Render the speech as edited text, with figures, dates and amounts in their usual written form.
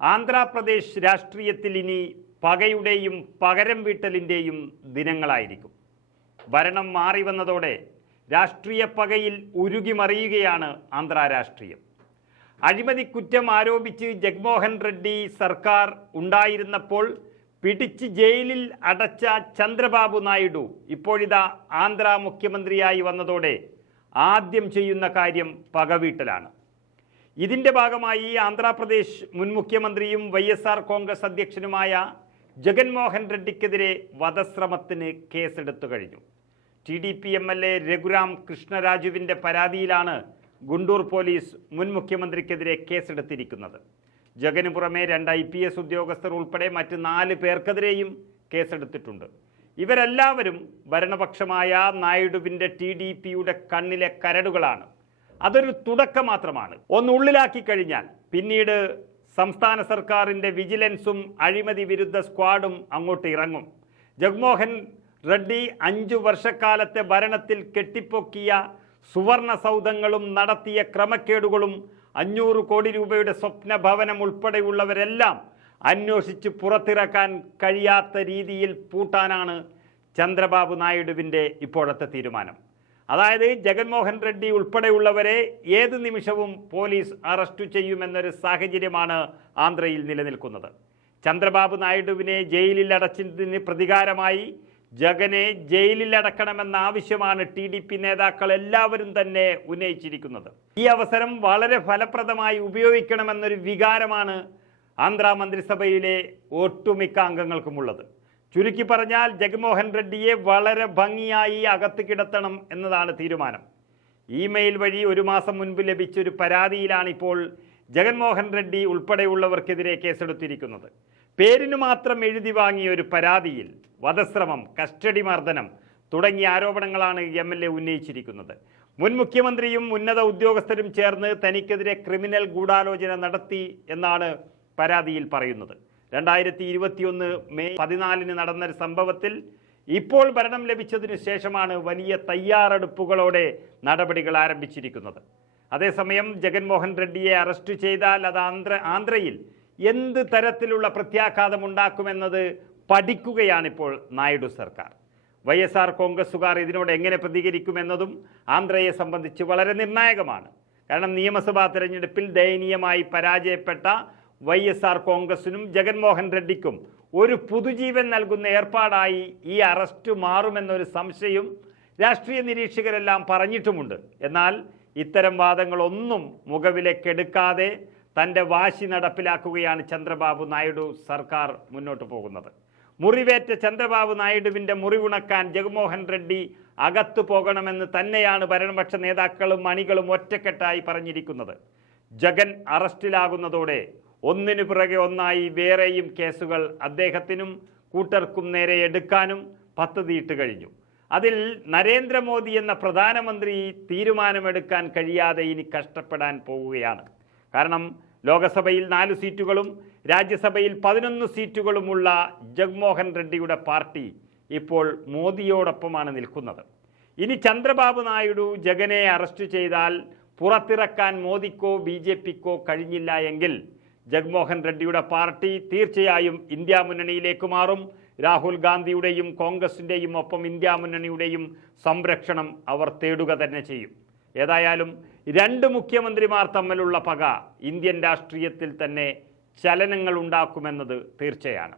ആന്ധ്രാപ്രദേശ് രാഷ്ട്രീയത്തിൽ ഇനി പകയുടെയും പകരം വീട്ടലിൻ്റെയും ദിനങ്ങളായിരിക്കും. ഭരണം മാറി വന്നതോടെ രാഷ്ട്രീയ പകയിൽ ഉരുകിമറിയുകയാണ് ആന്ധ്രാ രാഷ്ട്രീയം. അഴിമതി കുറ്റം ആരോപിച്ച് ജഗ്മോഹൻ റെഡ്ഡി സർക്കാർ ഉണ്ടായിരുന്നപ്പോൾ പിടിച്ച് ജയിലിൽ അടച്ച ചന്ദ്രബാബു നായിഡു ഇപ്പോഴിതാ ആന്ധ്ര മുഖ്യമന്ത്രിയായി വന്നതോടെ ആദ്യം ചെയ്യുന്ന കാര്യം പകവീട്ടലാണ്. ഇതിൻ്റെ ഭാഗമായി ആന്ധ്രാപ്രദേശ് മുൻ മുഖ്യമന്ത്രിയും YSR കോൺഗ്രസ് അധ്യക്ഷനുമായ ജഗൻമോഹൻ റെഡ്ഡിക്കെതിരെ വധശ്രമത്തിന് കേസെടുത്തു കഴിഞ്ഞു. TDP MLA രഘുറാം കൃഷ്ണരാജുവിൻ്റെ പരാതിയിലാണ് ഗുണ്ടൂർ പോലീസ് മുൻ മുഖ്യമന്ത്രിക്കെതിരെ കേസെടുത്തിരിക്കുന്നത്. ജഗന് പുറമെ 2 IPS ഉദ്യോഗസ്ഥർ ഉൾപ്പെടെ മറ്റ് 4 പേർക്കെതിരെയും കേസെടുത്തിട്ടുണ്ട്. ഇവരെല്ലാവരും ഭരണപക്ഷമായ നായിഡുവിൻ്റെ TDPയുടെ കണ്ണിലെ കരടുകളാണ്. അതൊരു തുടക്കം മാത്രമാണ്. ഒന്നുള്ളിലാക്കി കഴിഞ്ഞാൽ പിന്നീട് സംസ്ഥാന സർക്കാരിൻ്റെ വിജിലൻസും അഴിമതി വിരുദ്ധ സ്ക്വാഡും അങ്ങോട്ട് ഇറങ്ങും. ജഗ്മോഹൻ റെഡ്ഡി 5 വർഷക്കാലത്തെ ഭരണത്തിൽ കെട്ടിപ്പൊക്കിയ സുവർണ സൗധങ്ങളും നടത്തിയ ക്രമക്കേടുകളും 500 കോടി രൂപയുടെ സ്വപ്ന ഭവനം ഉൾപ്പെടെയുള്ളവരെല്ലാം അന്വേഷിച്ച് പുറത്തിറക്കാൻ കഴിയാത്ത രീതിയിൽ പൂട്ടാനാണ് ചന്ദ്രബാബു നായിഡുവിൻ്റെ ഇപ്പോഴത്തെ തീരുമാനം. അതായത് ജഗൻമോഹൻ റെഡ്ഡി ഉൾപ്പെടെയുള്ളവരെ ഏത് നിമിഷവും പോലീസ് അറസ്റ്റ് ചെയ്യുമെന്നൊരു സാഹചര്യമാണ് ആന്ധ്രയിൽ നിലനിൽക്കുന്നത്. ചന്ദ്രബാബു നായിഡുവിനെ ജയിലിൽ അടച്ചതിന് പ്രതികാരമായി ജഗനെ ജയിലിൽ അടക്കണമെന്ന ആവശ്യമാണ് TDP നേതാക്കൾ എല്ലാവരും തന്നെ ഉന്നയിച്ചിരിക്കുന്നത്. ഈ അവസരം വളരെ ഫലപ്രദമായി ഉപയോഗിക്കണമെന്നൊരു വികാരമാണ് ആന്ധ്ര മന്ത്രിസഭയിലെ ഒട്ടുമിക്ക അംഗങ്ങൾക്കുമുള്ളത്. ചുരുക്കി പറഞ്ഞാൽ ജഗ്മോഹൻ റെഡ്ഡിയെ വളരെ ഭംഗിയായി അകത്ത് കിടത്തണം എന്നതാണ് തീരുമാനം. ഇമെയിൽ വഴി 1 മാസം മുൻപ് ലഭിച്ചൊരു പരാതിയിലാണ് ഇപ്പോൾ ജഗൻമോഹൻ റെഡ്ഡി ഉൾപ്പെടെയുള്ളവർക്കെതിരെ കേസെടുത്തിരിക്കുന്നത്. പേരിന് മാത്രം എഴുതി വാങ്ങിയ ഒരു പരാതിയിൽ വധശ്രമം, കസ്റ്റഡി മർദ്ദനം തുടങ്ങിയ ആരോപണങ്ങളാണ് MLA ഉന്നയിച്ചിരിക്കുന്നത്. മുൻ മുഖ്യമന്ത്രിയും ഉന്നത ഉദ്യോഗസ്ഥരും ചേർന്ന് തനിക്കെതിരെ ക്രിമിനൽ ഗൂഢാലോചന നടത്തി എന്നാണ് പരാതിയിൽ പറയുന്നത്. 2021 മെയ് 14 നടന്ന സംഭവത്തിൽ ഇപ്പോൾ ഭരണം ലഭിച്ചതിനു ശേഷമാണ് വലിയ തയ്യാറെടുപ്പുകളോടെ നടപടികൾ ആരംഭിച്ചിരിക്കുന്നത്. അതേസമയം ജഗൻമോഹൻ റെഡ്ഡിയെ അറസ്റ്റ് ചെയ്താൽ അത് ആന്ധ്രയിൽ എന്ത് തരത്തിലുള്ള പ്രത്യാഘാതം ഉണ്ടാക്കുമെന്നത് പഠിക്കുകയാണിപ്പോൾ നായിഡു സർക്കാർ. YSR കോൺഗ്രസുകാർ ഇതിനോട് എങ്ങനെ പ്രതികരിക്കുമെന്നതും ആന്ധ്രയെ സംബന്ധിച്ച് വളരെ നിർണായകമാണ്. കാരണം നിയമസഭാ തെരഞ്ഞെടുപ്പിൽ ദയനീയമായി പരാജയപ്പെട്ട YSR കോൺഗ്രസിനും ജഗൻമോഹൻ റെഡ്ഡിക്കും ഒരു പുതുജീവൻ നൽകുന്ന ഏർപ്പാടായി ഈ അറസ്റ്റ് മാറുമെന്നൊരു സംശയം രാഷ്ട്രീയ നിരീക്ഷകരെല്ലാം പറഞ്ഞിട്ടുമുണ്ട്. എന്നാൽ ഇത്തരം വാദങ്ങളൊന്നും മുഖവിലക്കെടുക്കാതെ തൻ്റെ വാശി നടപ്പിലാക്കുകയാണ് ചന്ദ്രബാബു നായിഡു സർക്കാർ മുന്നോട്ട് പോകുന്നത്. മുറിവേറ്റ ചന്ദ്രബാബു നായിഡുവിൻ്റെ മുറിവുണക്കാൻ ജഗ്മോഹൻ റെഡ്ഡി അകത്തു പോകണമെന്ന് തന്നെയാണ് ഭരണപക്ഷ നേതാക്കളും അണികളും ഒറ്റക്കെട്ടായി പറഞ്ഞിരിക്കുന്നത്. ജഗൻ അറസ്റ്റിലാകുന്നതോടെ ഒന്നിനു പിറകെ ഒന്നായി വേറെയും കേസുകൾ അദ്ദേഹത്തിനും കൂട്ടർക്കും നേരെ എടുക്കാനും പദ്ധതിയിട്ട് കഴിഞ്ഞു. അതിൽ നരേന്ദ്രമോദി എന്ന പ്രധാനമന്ത്രി തീരുമാനമെടുക്കാൻ കഴിയാതെ ഇനി കഷ്ടപ്പെടാൻ പോവുകയാണ്. കാരണം ലോകസഭയിൽ 4 സീറ്റുകളും രാജ്യസഭയിൽ 11 സീറ്റുകളുമുള്ള ജഗ്മോഹൻ റെഡ്ഡിയുടെ പാർട്ടി ഇപ്പോൾ മോദിയോടൊപ്പമാണ് നിൽക്കുന്നത്. ഇനി ചന്ദ്രബാബു നായിഡു ജഗനെ അറസ്റ്റ് ചെയ്താൽ പുറത്തിറക്കാൻ മോദിക്കോ BJPക്കോ കഴിഞ്ഞില്ല എങ്കിൽ ജഗ്മോഹൻ റെഡ്ഡിയുടെ പാർട്ടി തീർച്ചയായും ഇന്ത്യ മുന്നണിയിലേക്ക് മാറും. രാഹുൽ ഗാന്ധിയുടെയും കോൺഗ്രസിൻ്റെയും ഒപ്പം ഇന്ത്യ മുന്നണിയുടെയും സംരക്ഷണം അവർ തേടുക തന്നെ ചെയ്യും. ഏതായാലും 2 മുഖ്യമന്ത്രിമാർ തമ്മിലുള്ള പക ഇന്ത്യൻ രാഷ്ട്രീയത്തിൽ തന്നെ ചലനങ്ങൾ ഉണ്ടാക്കുമെന്നത് തീർച്ചയാണ്.